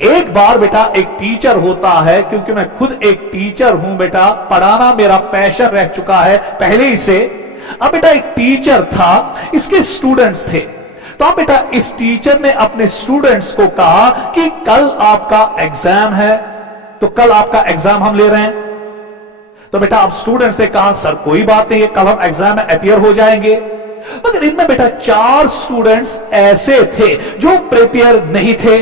एक बार बेटा एक टीचर होता है, क्योंकि मैं खुद एक टीचर हूं बेटा, पढ़ाना मेरा पैशन रह चुका है पहले ही से। अब बेटा एक टीचर था, इसके स्टूडेंट्स थे। तो अब बेटा इस टीचर ने अपने स्टूडेंट्स को कहा कि कल आपका एग्जाम है, तो कल आपका एग्जाम हम ले रहे हैं। तो बेटा अब स्टूडेंट्स ने कहा सर कोई बात नहीं है, कल हम एग्जाम में अपीयर हो जाएंगे। मगर इनमें बेटा 4 स्टूडेंट्स ऐसे थे जो प्रिपेयर नहीं थे।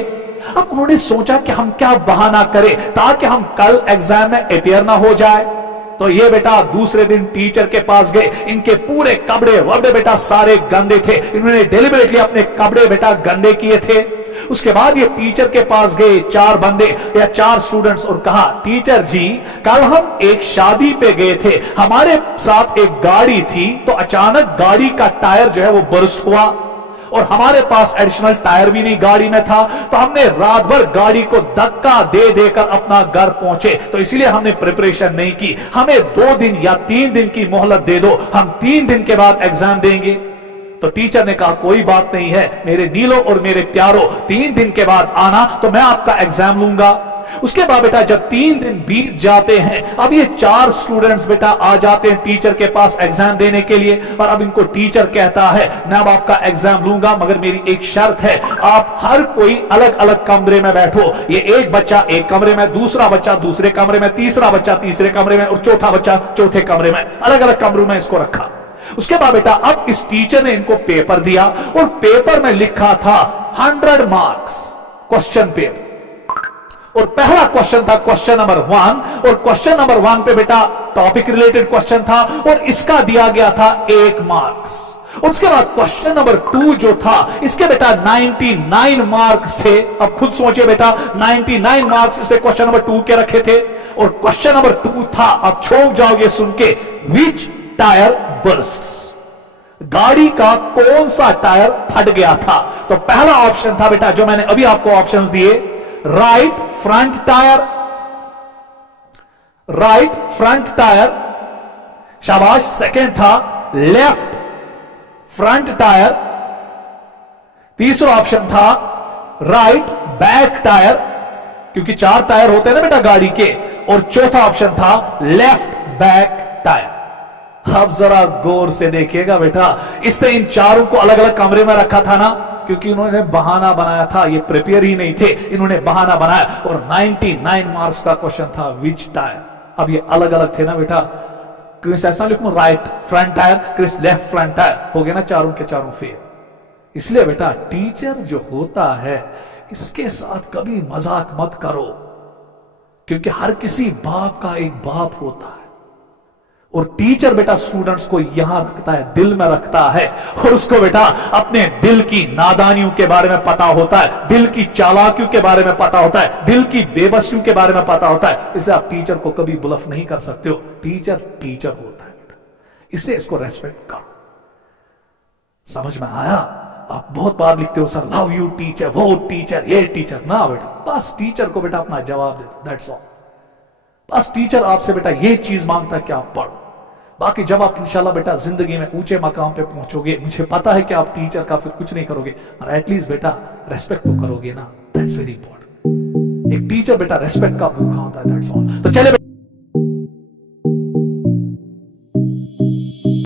अब उन्होंने सोचा कि हम क्या बहाना करें ताकि हम कल एग्जाम में अपीयर ना हो जाए। तो ये बेटा दूसरे दिन टीचर के पास गए, इनके पूरे कपड़े वपड़े बेटा सारे गंदे थे, इन्होंने डेलिबरेटली अपने कपड़े बेटा गंदे किए थे। उसके बाद ये टीचर के पास गए 4 बंदे या 4 स्टूडेंट्स और कहा टीचर जी कल हम एक शादी पे गए थे, हमारे साथ एक गाड़ी थी, तो अचानक गाड़ी का टायर जो है वो बर्स्ट हुआ और हमारे पास एडिशनल टायर भी नहीं गाड़ी में था, तो हमने रात भर गाड़ी को धक्का दे देकर अपना घर पहुंचे, तो इसलिए हमने प्रिपरेशन नहीं की। हमें 2 दिन या 3 दिन की मोहलत दे दो, हम 3 दिन के बाद एग्जाम देंगे। तो टीचर ने कहा कोई बात नहीं है मेरे नीलो और मेरे प्यारो, 3 दिन के बाद आना तो मैं आपका एग्जाम लूंगा। उसके बाद बेटा जब 3 दिन बीत जाते हैं, अब ये 4 स्टूडेंट्स बेटा आ जाते हैं टीचर के पास एग्जाम देने के लिए। और अब इनको टीचर कहता है मैं अब आपका एग्जाम लूंगा, मगर मेरी एक शर्त है, आप हर कोई अलग अलग कमरे में बैठो। ये एक बच्चा एक कमरे में, दूसरा बच्चा दूसरे कमरे में, तीसरा बच्चा तीसरे कमरे में और चौथा बच्चा चौथे कमरे में, अलग अलग कमरों में इसको रखा। उसके बाद बेटा अब इस टीचर ने इनको पेपर दिया और पेपर में लिखा था 100 मार्क्स क्वेश्चन पेपर। और पहला क्वेश्चन था क्वेश्चन नंबर 1, और क्वेश्चन नंबर 1 पे बेटा टॉपिक रिलेटेड क्वेश्चन था और इसका दिया गया था 1 मार्क्स। उसके बाद क्वेश्चन नंबर 2 जो था इसके बेटा 99 मार्क्स थे। अब खुद सोचिए बेटा 99 मार्क्स इसने क्वेश्चन नंबर 2 के रखे थे। और क्वेश्चन नंबर 2 था, अब चौंक जाओगे सुन के, विच टायर बर्स्ट्स, गाड़ी का कौन सा टायर फट गया था। तो पहला ऑप्शन था बेटा जो मैंने अभी आपको ऑप्शंस दिए, right front tyre, right front tyre, शाबाश। सेकंड था लेफ्ट फ्रंट टायर, तीसरा ऑप्शन था राइट बैक टायर, क्योंकि 4 टायर होते हैं ना बेटा गाड़ी के, और चौथा ऑप्शन था लेफ्ट बैक टायर। अब जरा गौर से देखिएगा बेटा, इसने इन चारों को अलग अलग कमरे में रखा था ना, क्योंकि उन्होंने बहाना बनाया था, ये प्रिपेयर ही नहीं थे, इन्होंने बहाना बनाया। और 99 मार्क्स का क्वेश्चन था विच टायर। अब ये अलग अलग थे ना बेटा, किस ऐसा लिखूं राइट फ्रंट टायर, किस लेफ्ट फ्रंट टायर, हो गया ना चारों के चारों फेल। इसलिए बेटा टीचर जो होता है इसके साथ कभी मजाक मत करो, क्योंकि हर किसी बाप का एक बाप होता है। और टीचर बेटा स्टूडेंट्स को यहां रखता है, दिल में रखता है, और उसको बेटा अपने दिल की नादानियों के बारे में पता होता है, दिल की चालाकियों के बारे में पता होता है, दिल की बेबसियों के बारे में पता होता है। इसलिए आप टीचर को कभी ब्लफ नहीं कर सकते हो, टीचर टीचर होता है बेटा, इसलिए इसको रेस्पेक्ट करो। समझ में आया? आप बहुत बार लिखते हो सर लव यू टीचर, वो टीचर, ये टीचर, ना बेटा, बस टीचर को बेटा अपना जवाब दे दो, दैट्स ऑल। बस टीचर आपसे बेटा ये चीज मांगता है कि आप पढ़ो। बाकी जब आप इंशाल्लाह बेटा जिंदगी में ऊंचे मकाम पे पहुंचोगे, मुझे पता है कि आप टीचर का फिर कुछ नहीं करोगे, और एटलीस्ट बेटा रेस्पेक्ट तो करोगे ना, दैट्स वेरी इंपॉर्टेंट। एक टीचर बेटा रेस्पेक्ट का भूखा होता है, दैट्स ऑल। तो चले